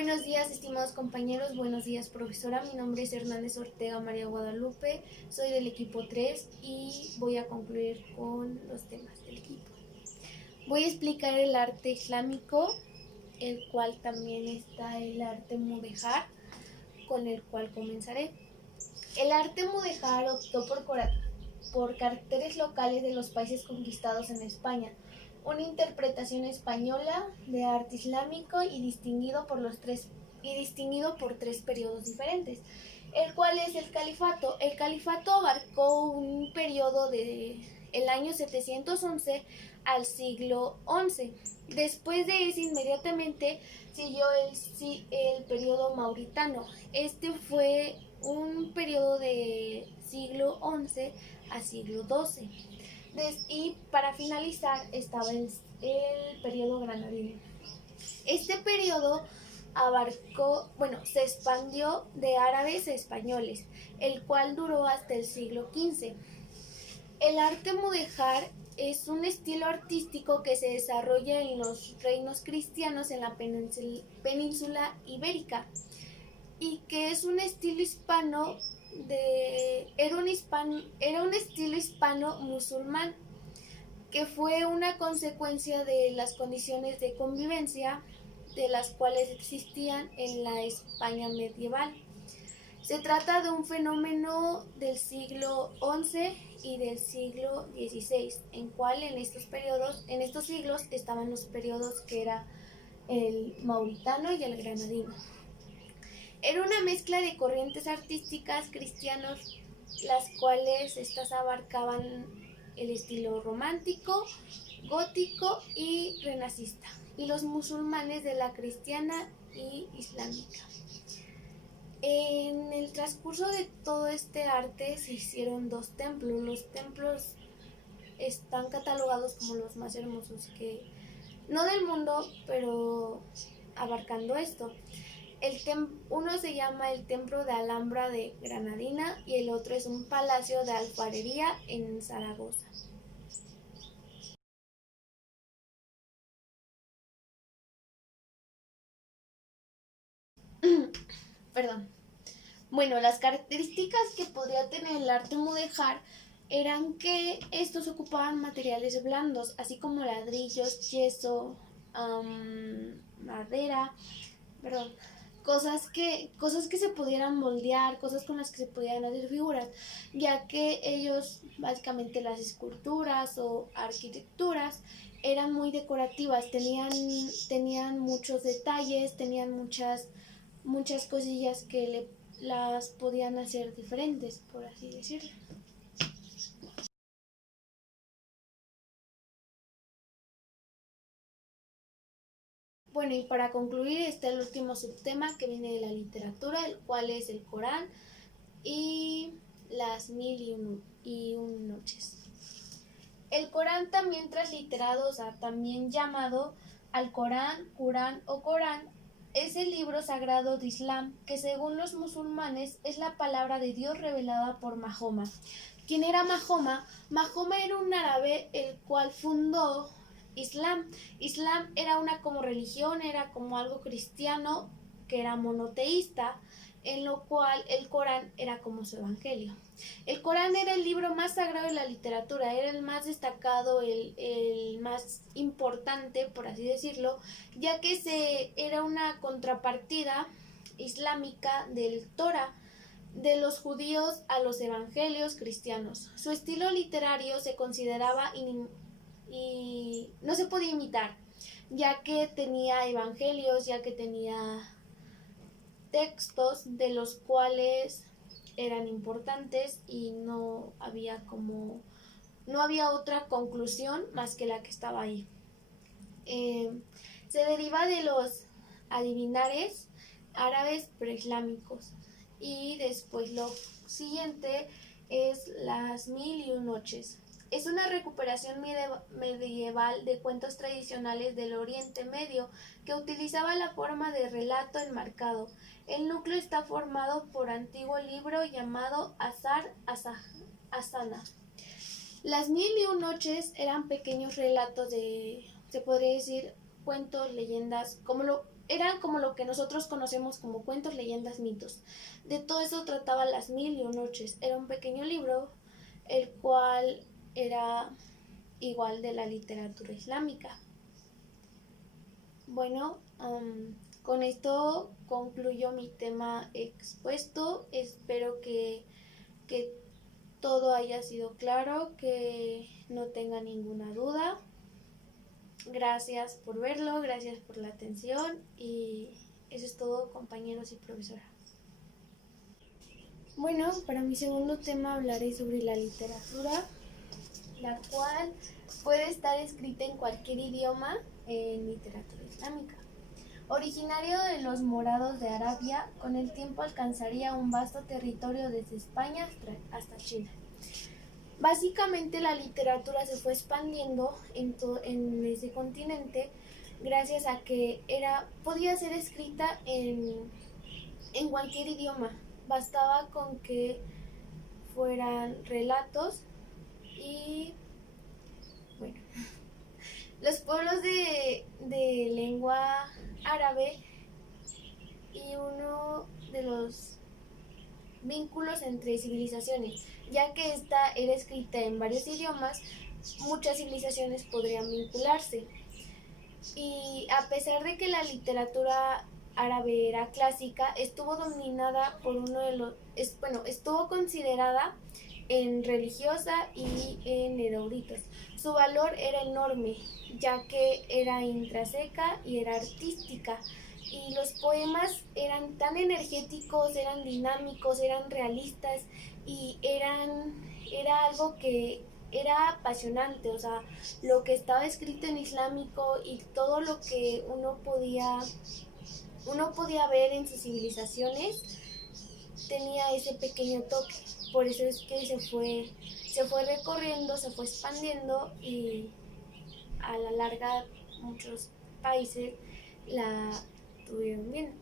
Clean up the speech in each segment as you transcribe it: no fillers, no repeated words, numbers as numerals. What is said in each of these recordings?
Buenos días, estimados compañeros. Buenos días, profesora. Mi nombre es Hernández Ortega María Guadalupe. Soy del equipo 3 y voy a concluir con los temas del equipo. Voy a explicar el arte islámico, el cual también está el arte mudéjar, con el cual comenzaré. El arte mudéjar optó por caracteres locales de los países conquistados en España, una interpretación española de arte islámico y distinguido por tres periodos diferentes, el cual es el califato. El califato abarcó un periodo de el año 711 al siglo XI. Después de ese, inmediatamente siguió el periodo mauritano. Este fue un periodo de siglo XI a siglo XII. Y para finalizar estaba el periodo granadino. Este periodo se expandió de árabes a españoles, el cual duró hasta el siglo XV. El arte mudéjar es un estilo artístico que se desarrolla en los reinos cristianos en la península ibérica y que es un estilo era un estilo hispano musulmán que fue una consecuencia de las condiciones de convivencia de las cuales existían en la España medieval. Se trata de un fenómeno del siglo XI y del siglo XVI, en cual en estos siglos estaban los periodos que era el mauritano y el granadino. Era una mezcla de corrientes artísticas cristianos, las cuales estas abarcaban el estilo romántico, gótico y renacista, y los musulmanes de la cristiana y islámica. En el transcurso de todo este arte se hicieron dos templos. Los templos están catalogados como los más hermosos no del mundo, pero abarcando esto. Uno se llama el Templo de Alhambra de Granadina y el otro es un palacio de alfarería en Zaragoza. Perdón. Bueno, las características que podría tener el arte mudéjar eran que estos ocupaban materiales blandos, así como ladrillos, yeso, madera, perdón, cosas que se pudieran moldear, cosas con las que se pudieran hacer figuras, ya que ellos, básicamente las esculturas o arquitecturas, eran muy decorativas, tenían muchos detalles, tenían muchas cosillas que las podían hacer diferentes, por así decirlo. Bueno, y para concluir está el último subtema que viene de la literatura, el cual es el Corán y las 1001 noches. El Corán, también transliterado, también llamado Al-Corán, Corán o Corán, es el libro sagrado de Islam que según los musulmanes es la palabra de Dios revelada por Mahoma. ¿Quién era Mahoma? Mahoma era un árabe el cual fundó Islam. Islam era una como religión, era como algo cristiano que era monoteísta, en lo cual el Corán era como su evangelio. El Corán era el libro más sagrado de la literatura, era el más destacado, el más importante, por así decirlo, ya que era una contrapartida islámica del Torah, de los judíos a los evangelios cristianos. Su estilo literario se consideraba y no se podía imitar, ya que tenía evangelios, ya que tenía textos de los cuales eran importantes y no había otra conclusión más que la que estaba ahí. Se deriva de los adivinares árabes preislámicos y después lo siguiente es las 1001 noches. Es una recuperación medieval de cuentos tradicionales del Oriente Medio que utilizaba la forma de relato enmarcado. El núcleo está formado por antiguo libro llamado Azar Asana. Las 1001 noches eran pequeños relatos se podría decir, cuentos, leyendas, eran como lo que nosotros conocemos como cuentos, leyendas, mitos. De todo eso trataba Las Mil y Una Noches. Era un pequeño libro, el cual era igual de la literatura islámica. Bueno, con esto concluyo mi tema expuesto. Espero que todo haya sido claro, que no tenga ninguna duda. Gracias por verlo, gracias por la atención y eso es todo, compañeros y profesora. Bueno, para mi segundo tema hablaré sobre la literatura, la cual puede estar escrita en cualquier idioma en literatura islámica. Originario de los morados de Arabia, con el tiempo alcanzaría un vasto territorio desde España hasta China. Básicamente la literatura se fue expandiendo en ese continente gracias a que podía ser escrita en cualquier idioma. Bastaba con que fueran relatos y bueno, los pueblos de lengua árabe y uno de los vínculos entre civilizaciones, ya que esta era escrita en varios idiomas, muchas civilizaciones podrían vincularse. Y a pesar de que la literatura árabe era clásica, estuvo dominada por estuvo considerada en religiosa y en eruditos. Su valor era enorme, ya que era intrínseca y era artística. Y los poemas eran tan energéticos, eran dinámicos, eran realistas y era algo que era apasionante, o sea, lo que estaba escrito en islámico y todo lo que uno podía ver en sus civilizaciones tenía ese pequeño toque. Por eso es que se fue recorriendo, se fue expandiendo y a la larga muchos países la tuvieron bien.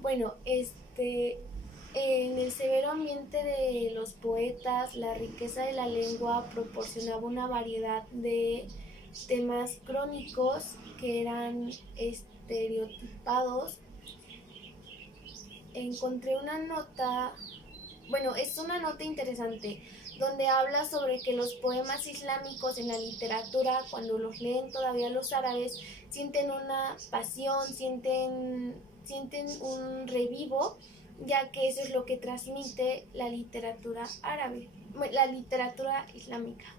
Bueno, en el severo ambiente de los poetas, la riqueza de la lengua proporcionaba una variedad de temas crónicos que eran estereotipados. Encontré una nota, es una nota interesante, donde habla sobre que los poemas islámicos en la literatura, cuando los leen todavía los árabes, sienten una pasión, sienten un revivo, ya que eso es lo que transmite la literatura árabe, la literatura islámica.